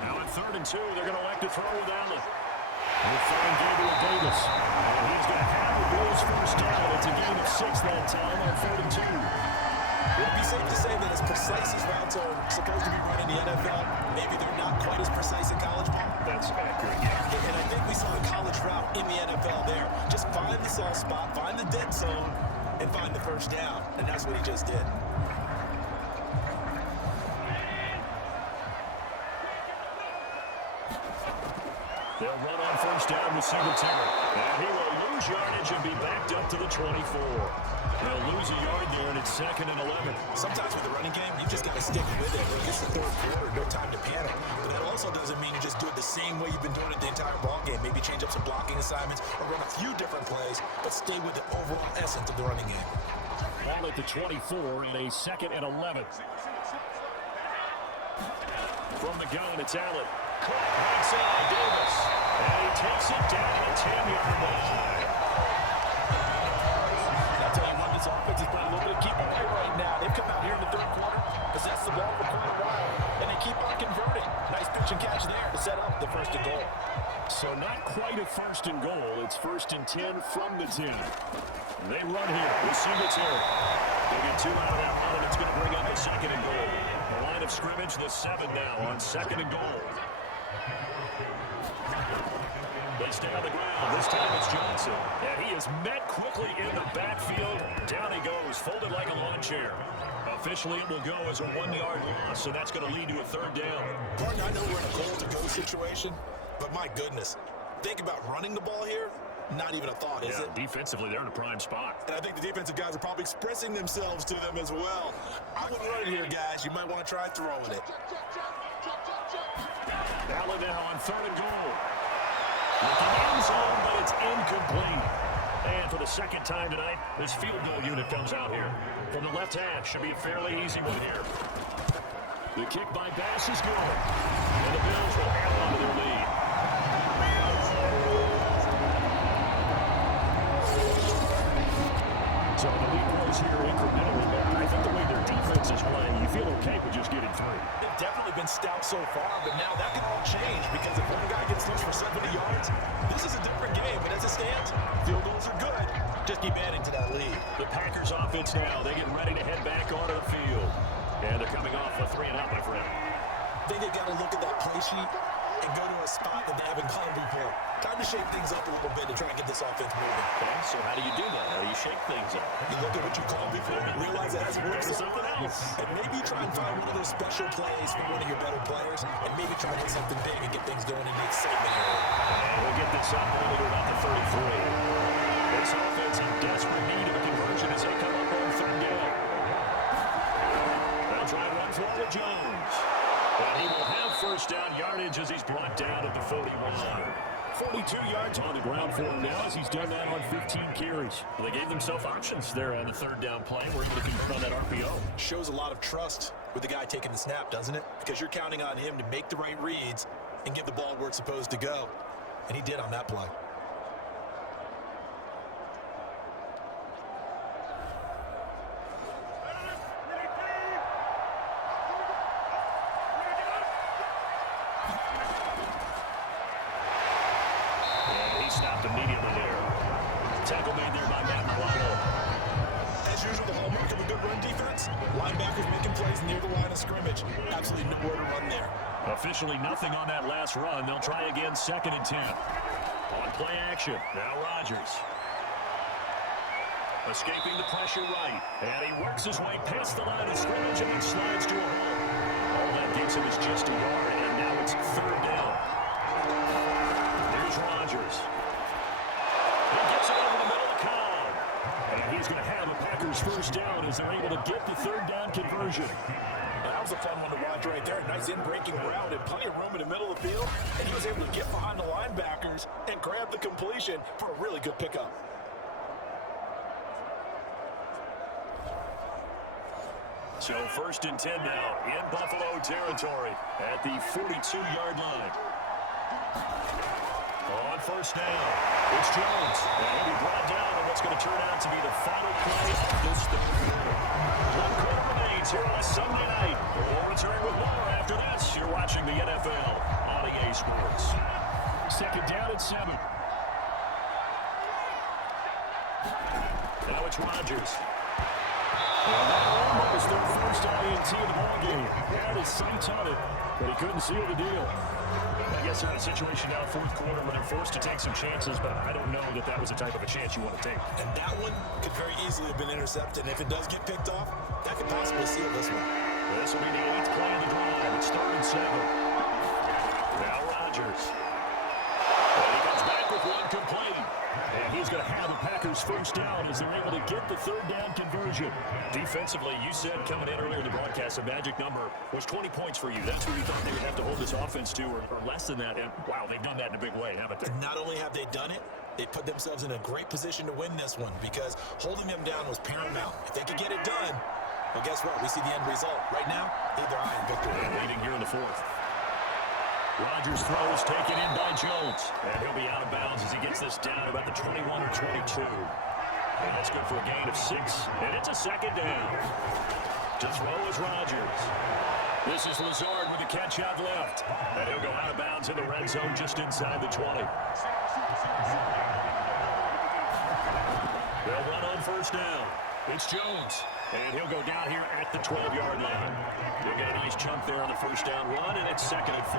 Now on 3rd and 2, they're going to elect to throw with Allen. They'll find Gabriel Davis. And he's going to have the Bills first down. It's a gain of 6 that time on 3rd and 2. Would it be safe to say that as precise as routes are supposed to be run in the NFL, maybe they're not quite as precise in college ball? That's accurate. And I think we saw a college route in the NFL there. Just find the soft spot, find the dead zone, and find the first down. And that's what he just did. They'll run on first down with Singletary. And he will lose yardage and be backed up to the 24. They'll lose a yard there, and it's 2nd and 11. Sometimes with the running game, you just got to stick with it. When it's the third quarter, no time to panic. But that also doesn't mean you just do it the same way you've been doing it the entire ball game. Maybe change up some blocking assignments or run a few different plays, but stay with the overall essence of the running game. Ball at the 24 in a 2nd and 11. From the gun, it's Allen. Caught backside Davis. And he takes it down the 10-yard line. I'll tell you what, this offense is playing a little bit of keep away right now. They've come out here in the third quarter, possess the ball for quite a while, and they keep on converting. Nice pitch and catch there to set up the 1st and goal. So not quite a 1st and goal. It's 1st and 10 from the 10. They run here with Singletary. They get 2 out of that one, and it's going to bring up a 2nd and goal. The line of scrimmage, the 7 now on 2nd and goal. They stay on the ground. This time it's Johnson. And he is met quickly in the backfield. Down he goes, folded like a lawn chair. Officially, it will go as a 1-yard loss, so that's going to lead to a 3rd down. Pardon, I know we're in a goal-to-go situation, but my goodness, think about running the ball here. Not even a thought, is it? Defensively, they're in a prime spot. And I think the defensive guys are probably expressing themselves to them as well. I wouldn't run it here, guys. You might want to try throwing it. Allen now on 3rd and goal. With the end zone, but it's incomplete. And for the 2nd time tonight, this field goal unit comes out here. From the left half, should be a fairly easy one here. The kick by Bass is good. And the Bills will hang on to their lead. So the lead grows here incrementally, but I think the way their defense is playing, you feel okay with just getting through. They've definitely been stout so far, but now that can all change because if one guy gets loose for 70 yards, this is a different game. But as it stands, field goals are good. Just keep adding to that lead. The Packers offense now, they get ready to head back onto the field. And they're coming off a 3-and-out, my friend. I think they've got to look at that play sheet and go to a spot that they haven't gone before. Time to shake things up a little bit to try and get this offense moving. Okay, so how do you do that? How do you shake things up? You look at what you called before, realize it hasn't worked something else, and maybe try and find one of those special plays for one of your better players, and maybe try to hit something big and get things going in the excitement area. And we'll get this up only to about the 33. This offense in desperate need of a conversion as they come up on third down. They'll try and run forward Jones. And he will have first down yardage as he's brought down at the 41. 42 yards on the ground for him now as he's done that on 15 carries. Well, they gave themselves options there on the third down play. We're able to keep on that RPO. Shows a lot of trust with the guy taking the snap, doesn't it? Because you're counting on him to make the right reads and give the ball where it's supposed to go. And he did on that play. Stopped immediately there. Tackle made there by Matt Milano. As usual, the hallmark of a good run defense, linebackers making plays near the line of scrimmage. Absolutely nowhere to run there. Officially nothing on that last run. They'll try again, 2nd and 10. On play action, now Rodgers. Escaping the pressure right. And he works his way past the line of scrimmage and then slides to a hole. All that gets him is just a yard, and now it's 3rd down. Here's Rodgers. He gets it over the middle of Cobb. And he's going to have a Packers first down as they're able to get the 3rd down conversion. That was a fun one to watch right there. Nice in-breaking route and plenty of room in the middle of the field. And he was able to get behind the linebackers and grab the completion for a really good pickup. So 1st and 10 now in Buffalo territory at the 42-yard line. On first down, it's Jones. And he'll be brought down on what's going to turn out to be the final play of this third quarter. 1 quarter remains here on a Sunday night. We'll return with more after this. You're watching the NFL on EA Sports. 2nd down and 7. Now it's Rodgers. And that almost their first INT of the ball game. Had his sights on it, but he couldn't seal the deal. I guess they're in a situation now, 4th quarter, where they're forced to take some chances, but I don't know that that was the type of a chance you want to take. And that one could very easily have been intercepted. And if it does get picked off, that could possibly seal this one. This will be the 8th play of the drive. It's 3rd and 7. Now Rodgers. And he comes back with one complete. And he's going to have the Packers first down as they're able to get the 3rd down conversion. Defensively, you said coming in earlier in the broadcast, the magic number was 20 points for you. That's what you thought they would have to hold this offense to, or less than that. And wow, they've done that in a big way, haven't they? And not only have they done it, they put themselves in a great position to win this one because holding them down was paramount. If they could get it done, well, guess what? We see the end result. Right now, either eye in victory. And leading here in the 4th. Rodgers throws, taken in by Jones. And he'll be out of bounds as he gets this down about the 21 or 22. And that's good for a gain of 6. And it's a 2nd down. To throw is Rodgers. This is Lazard with a catch out left. And he'll go out of bounds in the red zone just inside the 20. They'll run on first down. It's Jones. And he'll go down here at the 12-yard line. They'll get a nice chunk there on the first down run, and it's 2nd and 4.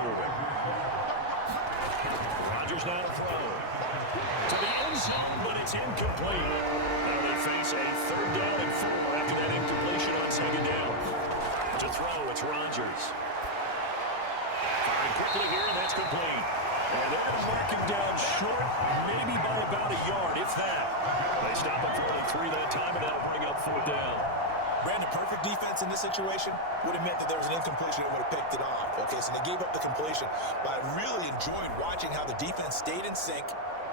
Rodgers now to throw. To the end zone, but it's incomplete. Now they face a 3rd down and 4 after that incompletion on 2nd down. To throw, it's Rodgers. Firing quickly here, and that's complete. And they're going to mark him down short, maybe by about a yard, if that. They stop him for only 3 that time, and that'll bring up 4th down. Brandon, perfect defense in this situation would have meant that there was an incompletion and would have picked it off. Okay, so they gave up the completion, but I really enjoyed watching how the defense stayed in sync,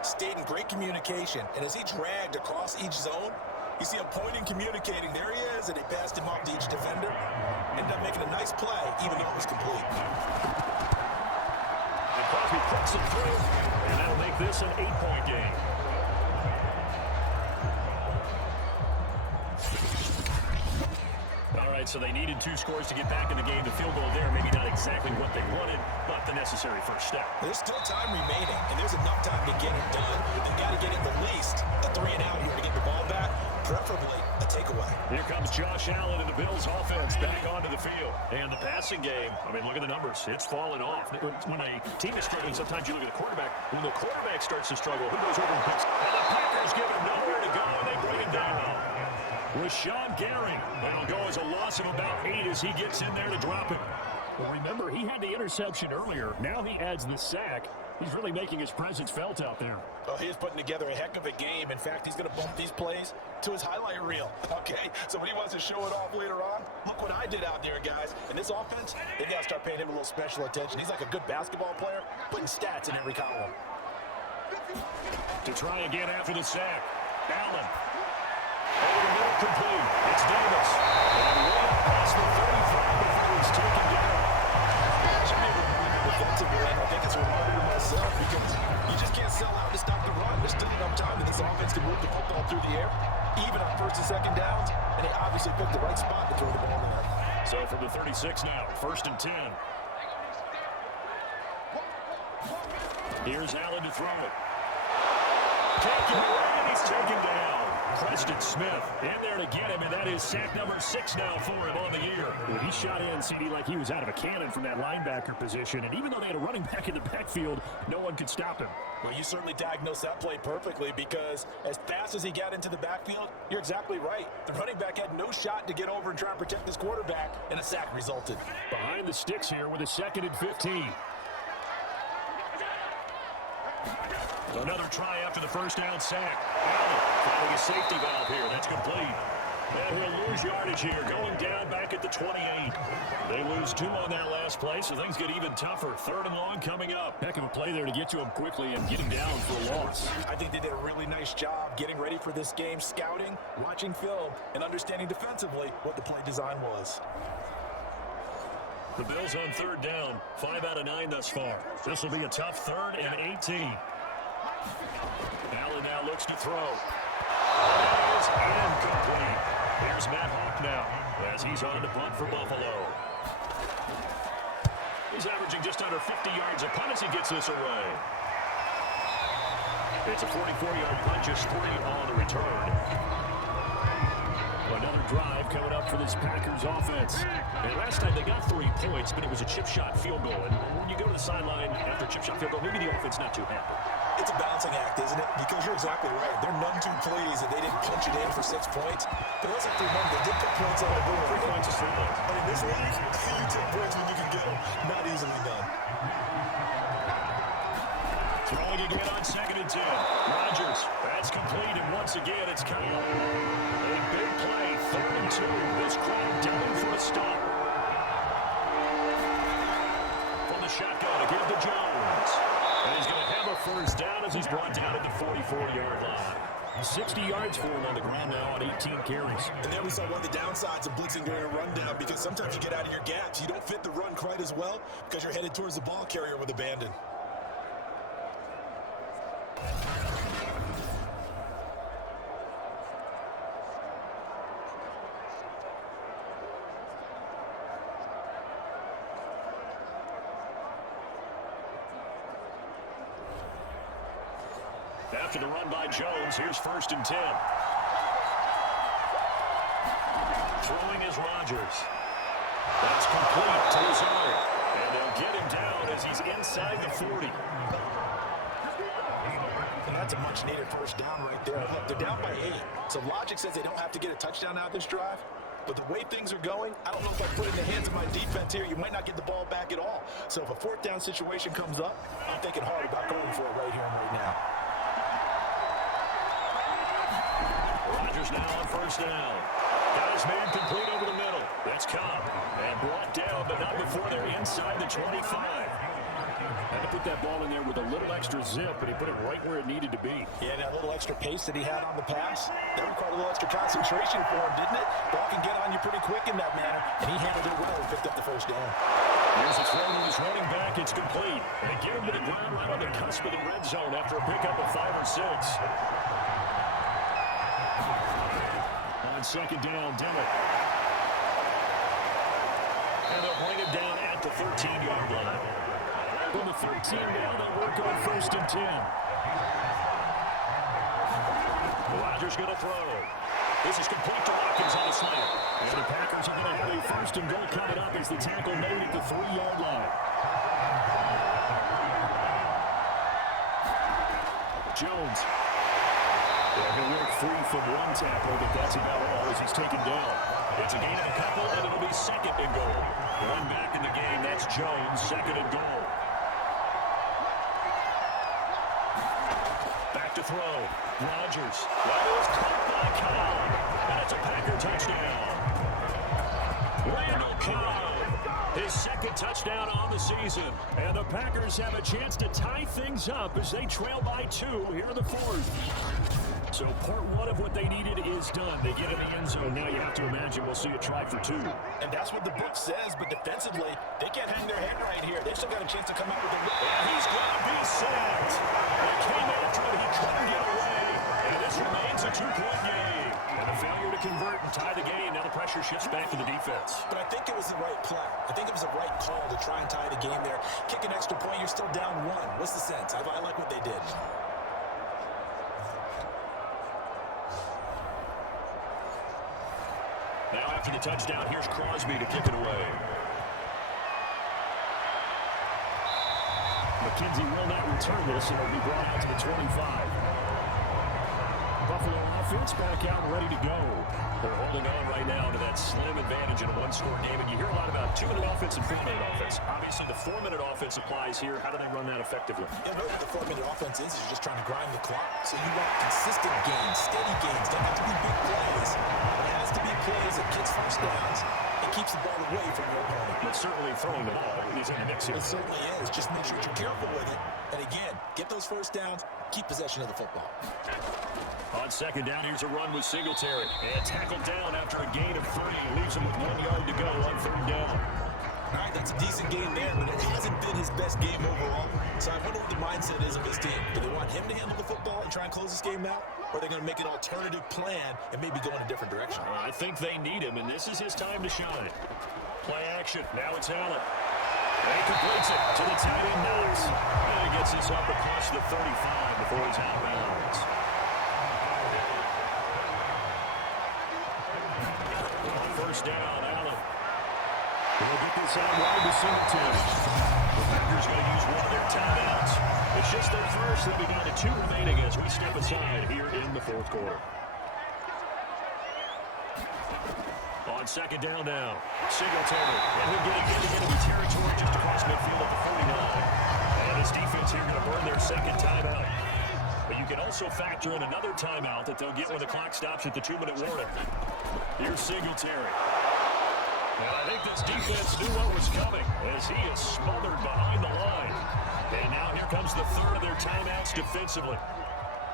stayed in great communication, and as he dragged across each zone, you see him pointing, communicating. There he is, and they passed him off to each defender. Ended up making a nice play, even though it was complete. And Crosby puts it through, and that'll make this an 8-point game. All right, so they needed 2 scores to get back in the game. The field goal there, maybe not exactly what they wanted, but the necessary first step. There's still time remaining, and there's enough time to get it done. You've got to get at the least a 3 and out here to get the ball back, preferably a takeaway. Here comes Josh Allen and the Bills offense back onto the field. And the passing game, I mean, look at the numbers. It's fallen off. When a team is struggling, sometimes you look at the quarterback. When the quarterback starts to struggle, who goes over and picks? And the Packers give him nowhere to go, and they bring him down. Rashawn Gary. That'll go as a loss of about 8 as he gets in there to drop it. Well, remember, he had the interception earlier. Now he adds the sack. He's really making his presence felt out there. Oh, he is putting together a heck of a game. In fact, he's going to bump these plays to his highlight reel. Okay, so when he wants to show it off later on, look what I did out there, guys. And this offense, they got to start paying him a little special attention. He's like a good basketball player, putting stats in every column. To try again after the sack. Allen. Over the middle, complete. It's Davis. And way up past the 35 before he's taken down. Defensively, I think it's remarkable myself because you just can't sell out to stop the run. There's still enough time that this offense can move the football through the air, even on first and second downs, and they obviously picked the right spot to throw the ball in. So from the 36 now, 1st and 10. Here's Allen to throw it. Can't get away, and he's taken down. Preston Smith in there to get him, and that is sack number 6 now for him on the year. Well, he shot in, CD, like he was out of a cannon from that linebacker position, and even though they had a running back in the backfield, no one could stop him. Well, you certainly diagnosed that play perfectly because as fast as he got into the backfield, you're exactly right. The running back had no shot to get over and try and protect his quarterback, and a sack resulted. Behind the sticks here with a 2nd and 15. Another try after the first down sack. Allen finding a safety valve here. That's complete. And he'll lose yardage here, going down back at the 28. They lose 2 on that last play, so things get even tougher. 3rd and long coming up. Heck of a play there to get to him quickly and get him down for a loss. I think they did a really nice job getting ready for this game, scouting, watching film, and understanding defensively what the play design was. The Bills on 3rd down, 5 out of 9 thus far. This will be a tough 3rd and 18. Allen now looks to throw. It is incomplete. Here's Matt Hawk now as he's on to punt for Buffalo. He's averaging just under 50 yards a punt as he gets this away. It's a 44-yard punt, just 3 on the return. Another drive coming up for this Packers offense. And last time they got 3 points, but it was a chip shot field goal. And when you go to the sideline after a chip shot field goal, maybe the offense not too happy. It's a balancing act, isn't it? Because you're exactly right. They're none too pleased that they didn't punch it in for 6 points. But let's have to remember, they did put points on the board. 3 points is 3 points. I mean, this league, you take points when you can get them. Not easily done. Throwing again on 2nd and 10. Rodgers, that's complete, and once again, it's Kyle. A big play, 3rd and 2. This crowd down for a stop. From the shotgun to give to Jones. And he's going to have a 1st down as he's brought down at the 44-yard line. 60 yards for him on the ground now on 18 carries. And then we saw one of the downsides of blitzing during a rundown because sometimes you get out of your gaps. You don't fit the run quite as well because you're headed towards the ball carrier with abandon. After the run by Jones, here's 1st and 10. Throwing is Rodgers. That's complete to his arm. And they'll get him down as he's inside the 40. And that's a much-needed 1st down right there. Look, they're down by 8. So logic says they don't have to get a touchdown out of this drive. But the way things are going, I don't know if I put it in the hands of my defense here, you might not get the ball back at all. So if a 4th down situation comes up, I'm thinking hard about going for it right here and right now. Rodgers now on 1st down. Guys made complete over the middle. That's Cobb. And brought down, but not before they're inside the 25. Had to put that ball in there with a little extra zip, but he put it right where it needed to be. Yeah, that little extra pace that he had on the pass, that required a little extra concentration for him, didn't it? Ball can get on you pretty quick in that manner, and he handled it well and picked up the 1st down. Here's a throw to his running back. It's complete. And they get him to the ground right on the cusp of the red zone after a pickup of 5 or 6. On 2nd down, Dillon. And they'll bring it down at the 13-yard line. From the 13 now, they'll work on 1st and 10. Rodgers going to throw. This is complete to Watkins on the slant. And the Packers are going to have a first and goal coming up as the tackle made at the 3-yard line. Jones. He'll work free from one tackle, but that's about all as he's taken down. It's a gain of a couple, and it'll be second and goal. One back in the game, that's Jones, second and goal. Back to throw. Rodgers. That is caught by Cobb. And it's a Packer touchdown. Randall Cobb, his second touchdown on the season. And the Packers have a chance to tie things up as they trail by 2 here in the fourth. So part one of what they needed is done. They get in the end zone. Now you have to imagine we'll see a try for 2. And that's what the book says, but defensively, they can't hang their head right here. They've still got a chance to come up with a win. And he's going to be sacked. He came after it. He couldn't get away. And this remains a 2-point game. And a failure to convert and tie the game. Now the pressure shifts back to the defense. But I think it was the right play. I think it was the right call to try and tie the game there. Kick an extra point, you're still down 1. What's the sense? I like what they did. Now after the touchdown, here's Crosby to kick it away. McKenzie will not return this, and it'll be brought out to the 25. Buffalo offense back out and ready to go. They're holding on right now to that slim advantage in a one-score game, and you hear a lot about 2-minute offense and 4-minute offense. Obviously, the 4-minute offense applies here. How do they run that effectively? Yeah, no, the 4-minute offense is you're just trying to grind the clock. So you want consistent gains, steady gains. Don't have to be big plays. It has to be plays that gets first downs. It keeps the ball away from your opponent. But certainly throwing the ball is in the mix here. It certainly is. Just make sure you're careful with it. And again, get those first downs, keep possession of the football. On second down, here's a run with Singletary. And tackled down after a gain of 3. Leaves him with 1 yard to go on third down. All right, that's a decent game there, but it hasn't been his best game overall. So I wonder what the mindset is of his team. Do they want him to handle the football and try and close this game out? Or are they going to make an alternative plan and maybe go in a different direction? I think they need him, and this is his time to shine. Play action. Now it's Allen. And he completes it to the tight end, Knox. And he gets this up across the 35 before he's out of bounds. First down, Allen. He'll get this out wide to Singletary. The Packers going to use one of their timeouts. It's just their first. They'll be down to 2 remaining as we step aside here in the fourth quarter. On second down now, Singletary. And he'll get into enemy territory just across midfield at the 49. And his defense here going to burn their second timeout. But you can also factor in another timeout that they'll get when the clock stops at the 2-minute warning. Here's Singletary. And I think this defense knew what was coming as he is smothered behind the line. And now here comes the third of their timeouts defensively.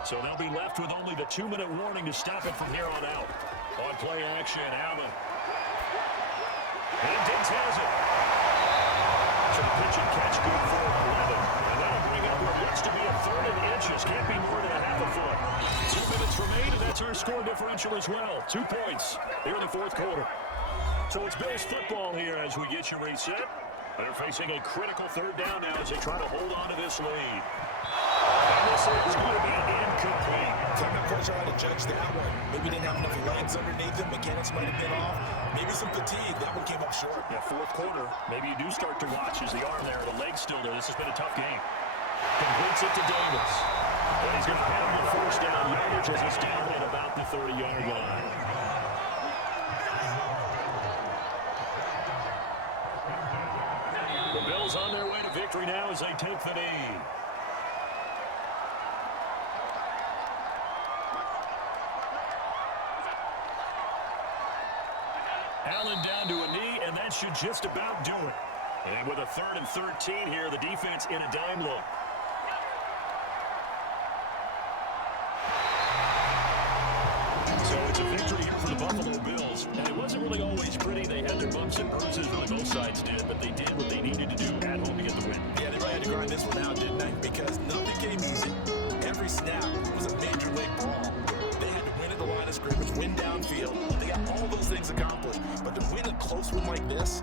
So they'll be left with only the 2-minute warning to stop it from here on out. On play action, Allen. And Diggs has it. So the pitch and catch good for 11. And that'll bring up what looks to be a third and inches. Can't be more than a half a foot. 2 minutes remain, and that's our score differential as well. 2 points here in the fourth quarter. So it's Bills football here as we get you reset. They're facing a critical third down now as they try to hold on to this lead. And this is going to be incomplete. I'm not quite sure how to judge that one. Maybe didn't have enough legs underneath him. Mechanics might have been off. Maybe some fatigue. That one came up short. Yeah, fourth quarter. Maybe you do start to watch as the arm there, the leg's still there. This has been a tough game. Completes it to Davis. And he's going to have the first down yardage as he's down at about the 30-yard line. The Bills on their way to victory now as they take the knee. Allen down to a knee, and that should just about do it. And with a 3rd and 13 here, the defense in a dime look. So it's a victory here for the Buffalo Bills. And it wasn't really always pretty. They had their bumps and bruises, really both sides did, but they did what they needed to do at home to get the win. Yeah, they really had to grind this one out, didn't they? Because nothing came easy. Every snap was a major league brawl. They had to win at the line of scrimmage, win downfield. They got all those things accomplished. But to win a close one like this,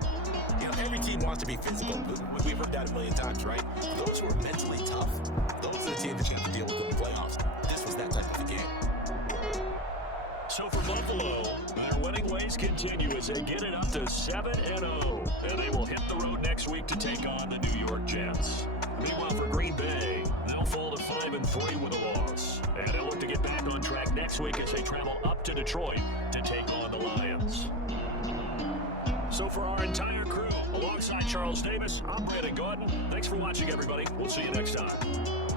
you know, every team wants to be physical. We've heard that a million times, right? Those who are mentally tough, those are the teams that you have to deal with in the playoffs. This was that type of a game. So for Buffalo, their winning ways continue as they get it up to 7-0. And they will hit the road next week to take on the New York Jets. Meanwhile, for Green Bay, they'll fall to 5-3 with a loss. And they'll look to get back on track next week as they travel up to Detroit to take on the Lions. So for our entire crew, alongside Charles Davis, I'm Brandon Gordon. Thanks for watching, everybody. We'll see you next time.